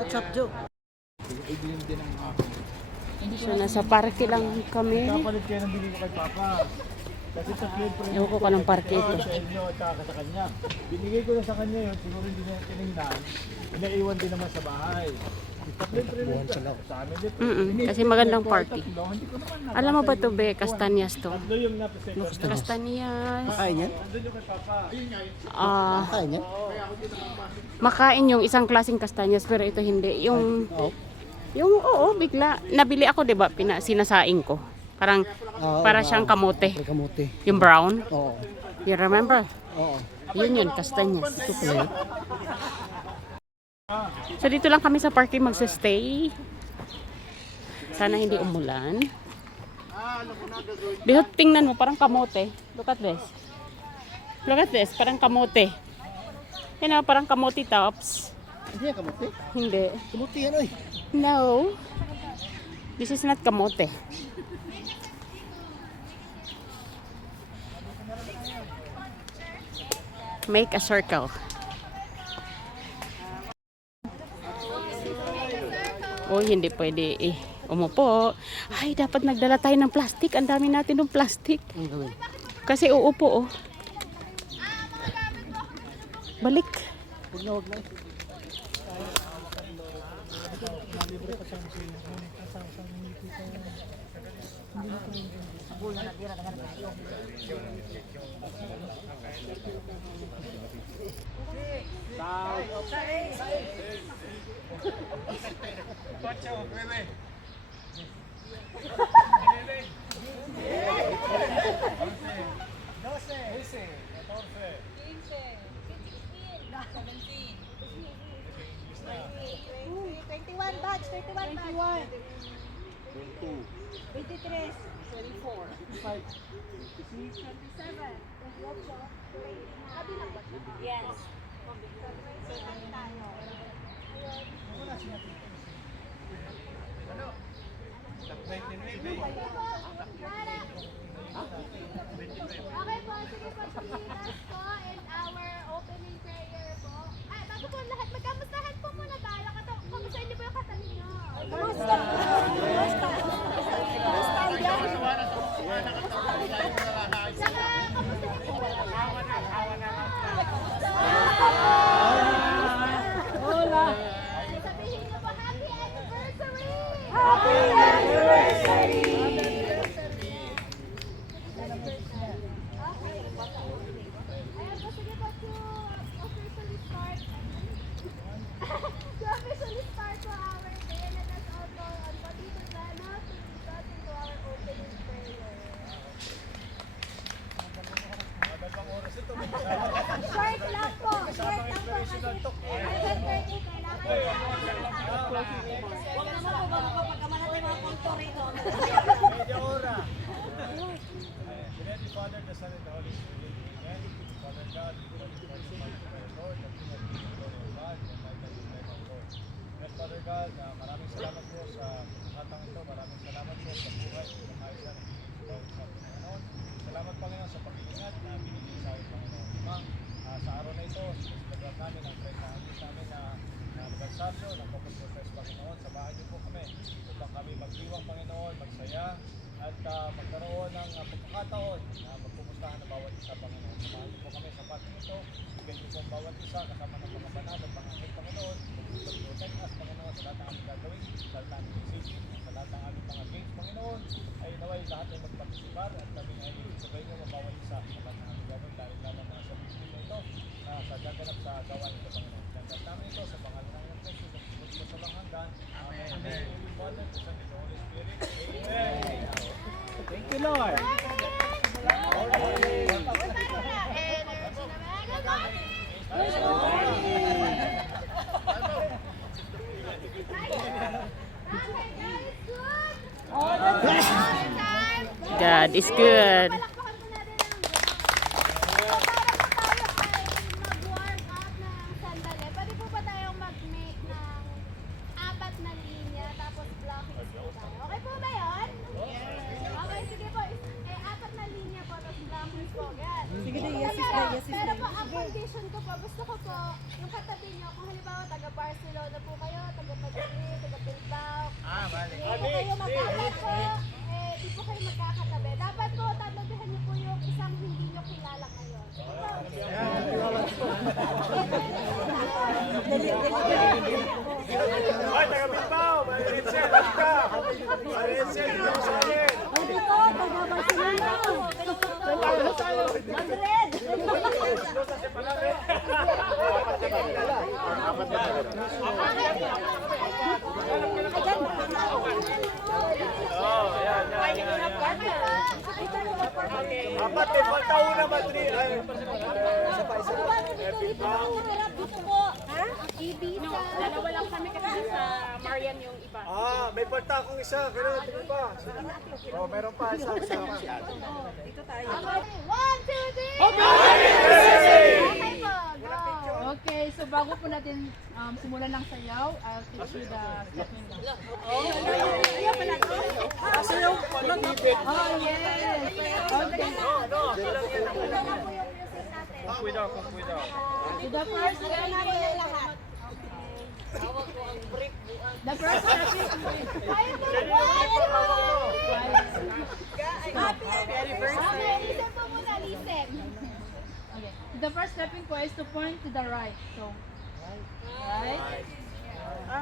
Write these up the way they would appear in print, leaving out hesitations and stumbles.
What's up, Joe? So, nasa parke lang kami. Kapalit kayo ng binili ko kay Papa. Kasi tatlong pa rin Ewan ko kanong parke ito. sa inyo at saka sa kanya. Binigay ko na sa kanya yun, siguro hindi na tinignan. Pinaiwan din naman sa bahay. Tatlong pa rin sa amin dito. Kasi magandang party. Hindi ko naman Alam mo ba ito, be? Kastanyas to. tatlo yung napisay. Kastanyas. Kain yan? Nandun yung kay Papa. Kain yan? Makain yung isang klaseng kastanyas, pero ito hindi. Oo. Oo, bigla. Nabili ako, di ba? Sinasaing ko. Parang, para siyang kamote. Kamote. Yung brown. Oo. You remember? Oo. Yun, kastanyas. Ito pala. So dito lang kami sa parking magsa-stay. Sana hindi umulan. Dito tingnan mo, parang kamote. Look at this. Look at this, parang kamote. Yan na, parang kamote tops. Hindi yan kamote. Hindi. Kamote yan oy. No. This is not kamote. Make a circle. Oh, hindi pwede umupo. Ay, dapat nagdala tayo ng plastic. Ang dami natin ng plastic. Ang gawin. Kasi uupo, oh. Balik. Huwag na, huwag na. Okay po, sige po, Pilipinas po and our opening prayer po. Ay, bago po lahat, magkamustahan po muna tayo. Kamusta hindi po yung katabi nyo? Kamusta? Kamusta? Kamusta yan? Saka, kamusta niyo po yung Hola! Sabihin niyo po, Happy Anniversary! Happy Anniversary! Short lang po. Short lang po kasi 11:30 kailangan huwag naman po magpapagkaman natin mga punto rito. Media ora. The Father, the Son, and the Holy Spirit. Amen. Father God, we thank you for the mighty prayer, Lord, that you have given glory of God, and mighty name of Lord. Yes, Father God, maraming salamat po sa hatang ito. Maraming salamat po sa buhay, sa kaisa, sa Panginoon. Salamat, Panginoon, sa pag-iingat na binigay sa akin, Panginoon. Mang, sa araw na ito, sinasabag namin ang kahit naagis namin na magansabyo, ng Corpus Christi, Panginoon. Sa bahay niyo po kami. Upang kami magdiwang, Panginoon, magsaya, at magkaroon ng pagkakataon na magpumustahan ng bawat isa, Panginoon. Samahan niyo po kami sa parting ito. Bigyan niyo po ang bawat isa kasama ng mga banal at pangangkin, Panginoon. Pag-protect us, Panginoon, sa lahat ng aming gagawin, sa lahat ng aming decision, sa lahat ng aming mga games, Panginoon. Ay naway lahat ay magpartisipar at kami ay sabay niyo ang bawat isa sa lahat ng aming gagawin dahil lamang mga sa bisyo ito na sa gaganap sa gawain ito, Panginoon. Gandang namin ito sa pangalan ng Jesus at sa sa lang hanggan. Amen. Amen. Father, the Son, and the Holy Spirit. Amen. Thank you, Lord. God is good. Sige na, yes is na, yes is na. Pero po, ang condition ko po, gusto ko po, yung katabi nyo, kung halimbawa taga-Barcelona, Barcelona po kayo, taga Madrid, taga Bilbao. Bali. Hindi po kayo magkakatabi po. Di po kayo magkakatabi. Dapat po, tatabihan niyo po yung isang hindi niyo kilala ngayon. Ay, taga Bilbao! Valencia! Laka! Valencia! Dito ko sa akin! Hindi po, taga Barcelona. Madrid! Apat eh, pagtauna Madrid. Ay, Ibiza. No, dalawa lang kami kasi sa Marian yung iba. may palta akong isa. Pero tingin pa. Oh, meron pa. Isa. Okay, 1, 2, 3! Okay po, go! Okay, so bago po natin simulan ng sayaw, I'll teach you the stepping dance. Sayaw pala. Oh, yes! Okay. Kumpwidaw. So the first stepping, the first stepping, Okay, listen po muna, listen. okay. The first stepping po is to point to the right. So, right.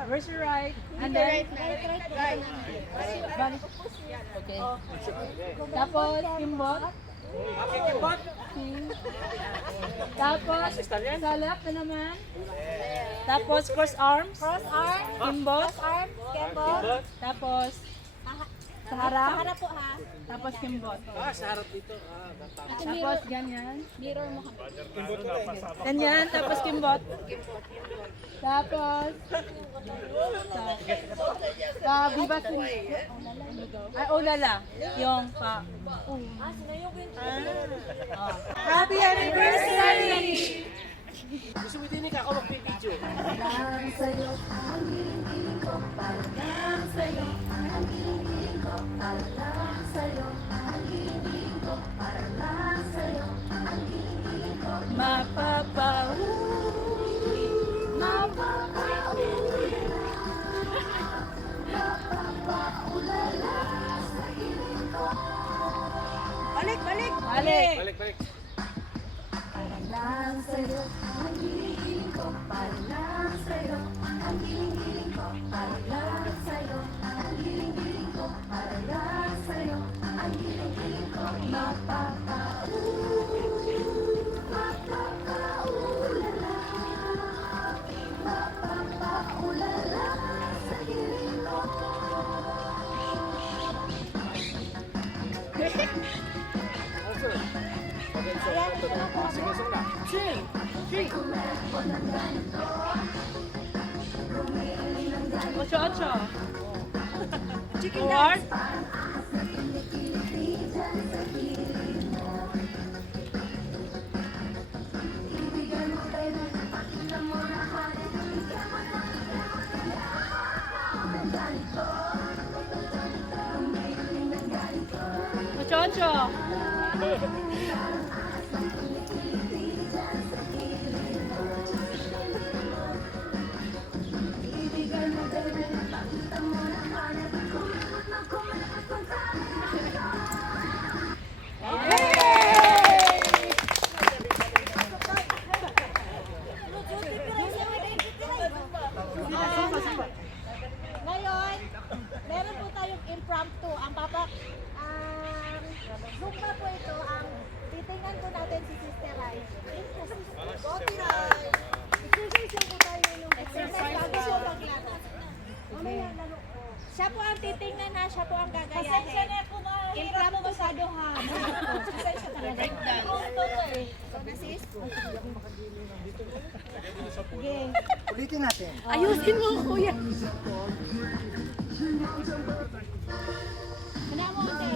Where's your right? And then, Right. balik. Okay. Tapos, kimbot. Tapos, sa left na naman. Tapos, cross arms. Cross arm. Kimbot. Arm. Kembot. Tapos, sa Sa harap. harap po ha. Tapos, kimbot. Sa harap dito. Tapos, ganyan. Mirror mo kami. Ganyan. Tapos, kimbot. Tapos, sa bibat mo. Ay, ulala. Yung pa. Happy anniversary! Balik! Ocho. Chicken dance. Ocho. Ngayon, meron po tayong impromptu. Zumba po ito. Titingnan po natin si Sister Rai. Exercise lang po tayo nung exercise bago siya maglaro. Mamaya laro ko. Siya po ang titingnan na, siya po ang gagayahin. Pasensya na po impromptu masyado ha. Pasensya talaga. Ikaw na sis? Sige. Ulitin natin. Ayusin mo, kuya.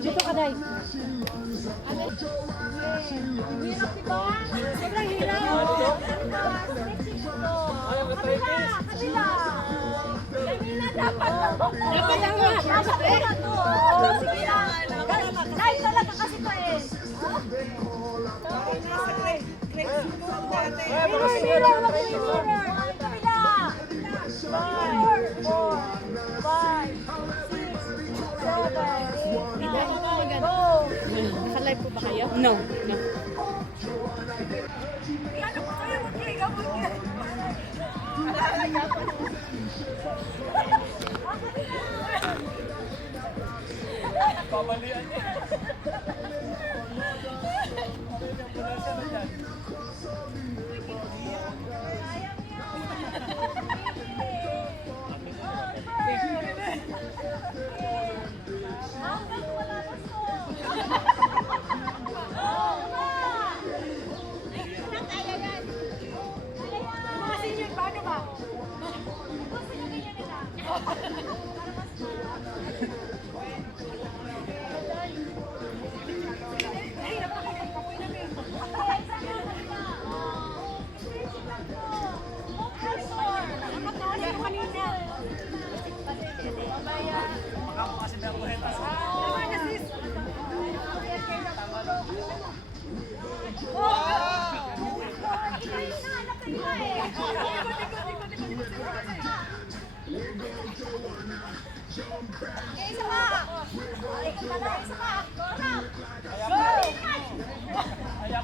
Dito ka, Day. Hirap, diba? Sobrang hirap. Kabila. Kanina dapat lang. Dapat lang nga. Dapat lang to. Sige lang. Dahil talaga kasi to eh. Mirror, mirror. Kabila. Naka-live po ba kayo? No. No. Babalian niya. Ambulansya na dyan. Kaya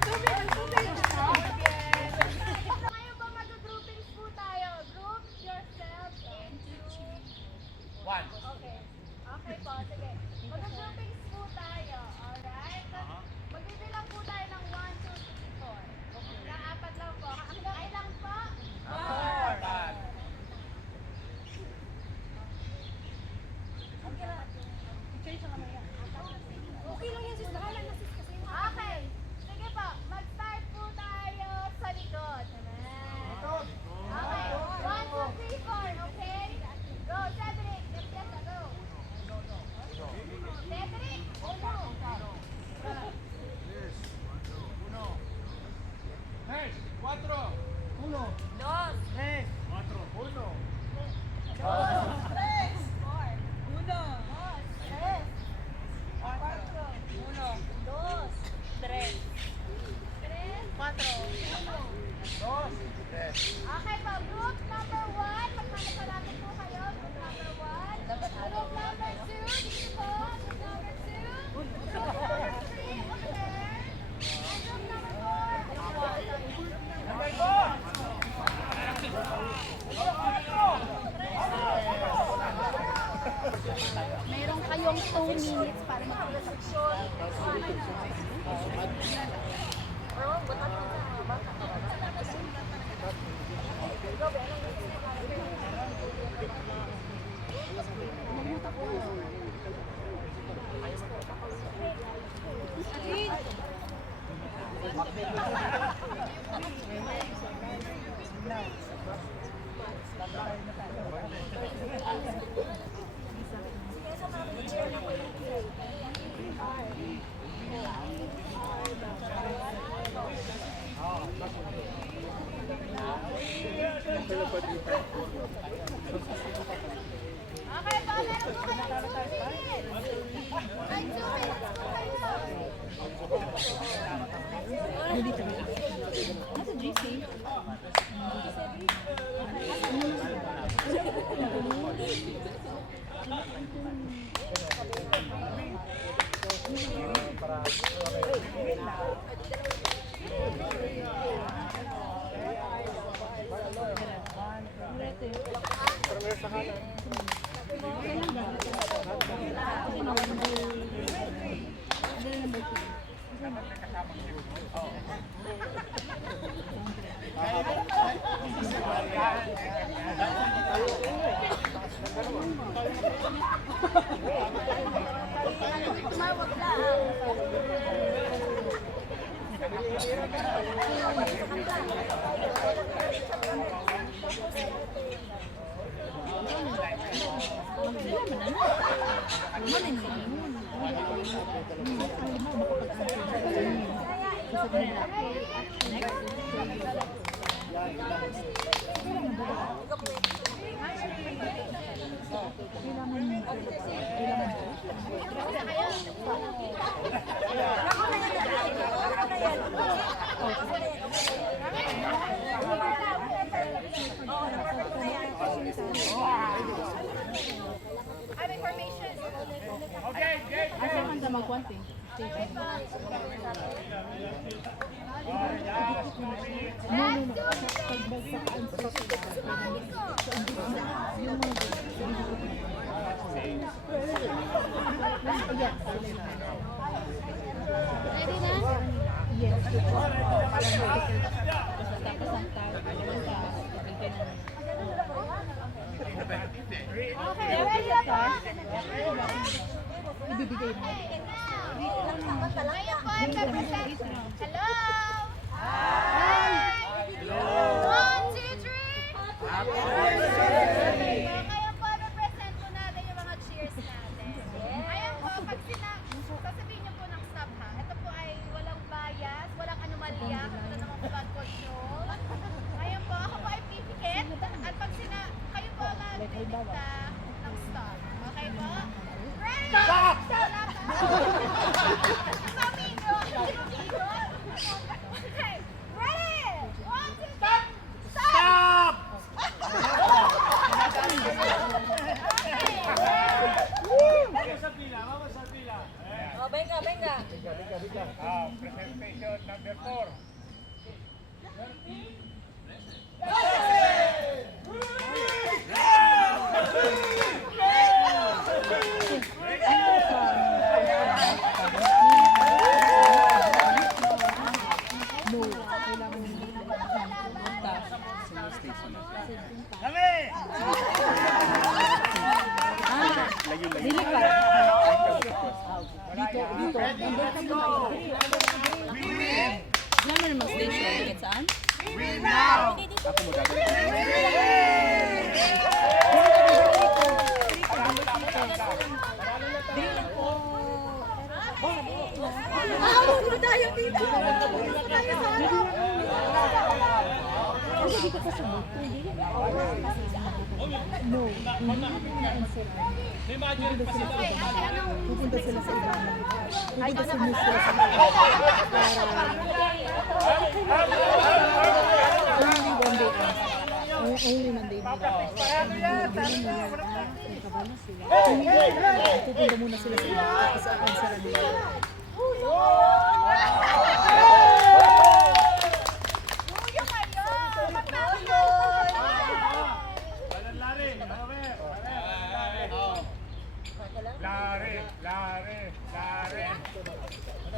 pala yung tubig. Ngayon po mag-groupings po tayo. Group yourself into... One. Okay. Okay po, sige. Mag-groupings po tayo, alright? Magbibilang po tayo ng 1, 2, 3, 4. Hanggang 4 lang po. Hanggang ilang po? Apat. Okay lang yan, sis. Nakalan na, sis. Okay. Sige po. Mag-start po tayo sa likod. Okay. 1, 2, 3, 4. Okay? Go, Cedric. Yes, go. Cedric. Tres. Cuatro. Uno. Tres. Cuatro. Uno. Dos. Tres. Okay po, group number 1, maghanap-hanapin po kayo. Group number 1. Group number 2, dito po. Group number 2. Group number 3, over there. And group number 4. Number four. Meron kayong 2 minutes para mag-reception. Okay po, meron po kayong 2 minutes. Ay, 2 minutes po kayo. Asa man sa magkwante? Ready na? Yes. Okay, ready na po? Ibibigay mo. Ngayon po ay represent. Hello! Hi! 1, 2, 3! Ngayon po, represent po natin yung mga cheers natin. Ngayon po, pag sasabihin niyo po ng stop ha, ito po ay walang bias, walang anomalya, katulad ng mga blood control. Ngayon po, ako po ay pipikit, at pag kayo po magdidikta ng stop. Okay po? Ready? Stop! Mamino! Okay, ready? 1, 2, 3, stop! Presentation number 4. Diyan mo naman station. Ikit saan? Only Monday. Pupunta muna sila sa iba. Sa answer nila.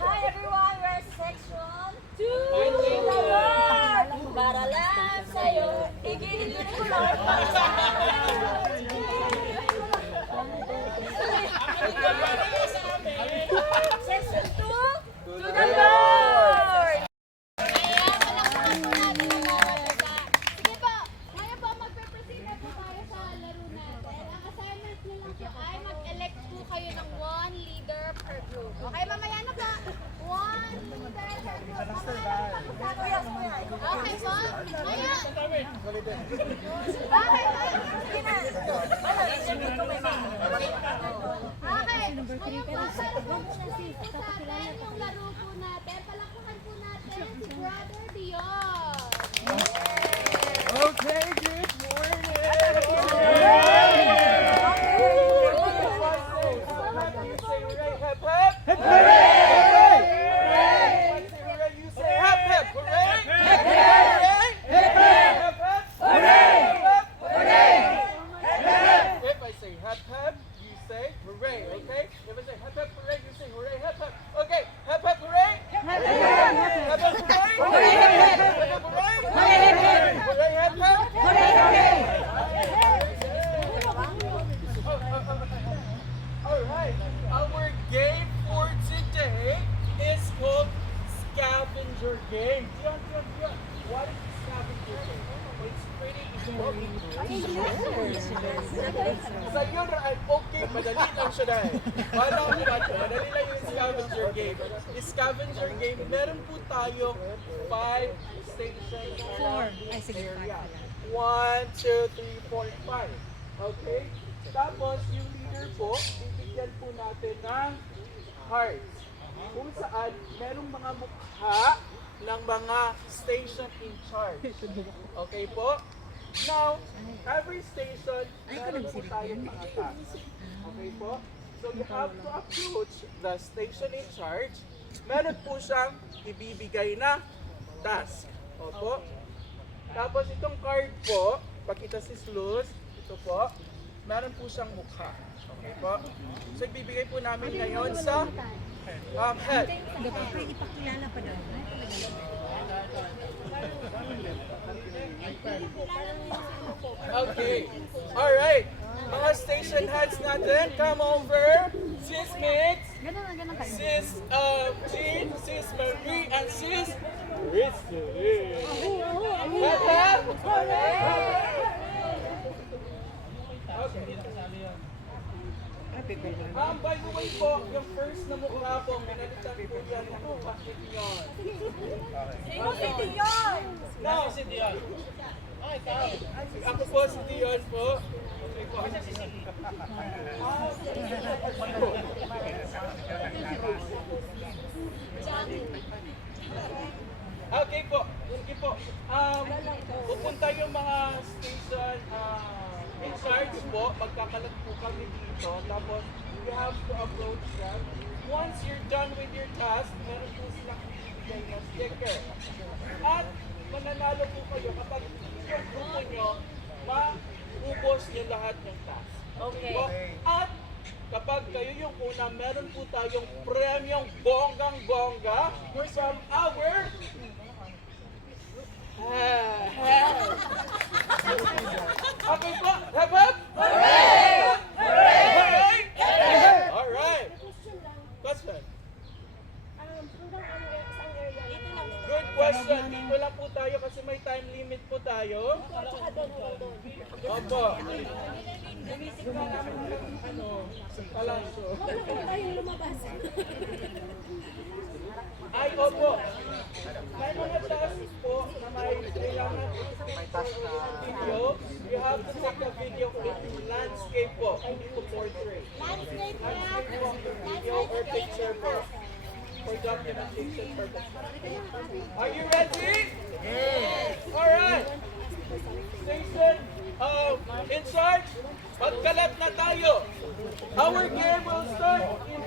Hi everyone, we're Section 2 the world! Para lang sa'yo, igigilin ko lang para Section 2 to the Lord! Sige po, ngayon po magpe-proceed na po tayo sa laro natin. Ang assignment nyo lang po ay mag-elect po kayo ng 1 leader per group. Okay, mamaya na po. 1 leader per group. Okay po, ngayon. Okay po. Sige na. Okay, ngayon po, para po sa atin yung laro po natin. Palakpakan po natin si Brother Dion. Okay, good morning. Alright, our game for today is called Scavenger Game. Dion, what is Scavenger Game? It's pretty Sa yun ay okay, madali lang siya dahil. Madali lang yung scavenger game. Scavenger game, meron po tayo 5 stations around this area. 1, 2, 3, 4, 5. Okay? Tapos, yung leader po, bibigyan po natin ng hearts. Kung saan, merong mga mukha ng mga station in charge. Okay po? Now, every station, meron po tayong mga tasks. Okay po? So you have to approach the station in charge. Meron po siyang ibibigay na task. Opo. Tapos itong card po, pakita si Luz, ito po, meron po siyang mukha. Okay po? So ibibigay po namin ngayon sa head. Okay. Alright. Mga station heads natin, come over. Sis Mix, Sis Jean, Sis Marie, and Sis Rizky. Head. By the way po, yung first na mukha po, pinalitan po yan ng mukha ni Dion. Sino si Dion? No, si Dion. Ay, ikaw. Ako po si Dion po. Okay po. Okay po. Sige po. Pupunta yung mga station in charge po. Magkakalat po kami dito. Tapos, you have to approach them. Once you're done with your task, meron po silang ibigay na sticker. At mananalo po kayo kapag yung grupo nyo, maubos nyo lahat ng task. Okay. Po? At kapag kayo yung una, meron po tayong premyong bonggang-bongga from our okay po, hep hep! Hooray! Hooray! Alright. Question. Good question. Dito lang po tayo kasi may time limit po tayo. Opo. Inisip na namin ng sa palasyo. Ay, opo. May mga tasks po na may kailangan video. You have to take a video in landscape po. Hindi to portrait. Landscape po. Video or picture po. For documentation purposes. Are you ready? Yes. Alright. Station in charge. Magkalat na tayo. Our game will start in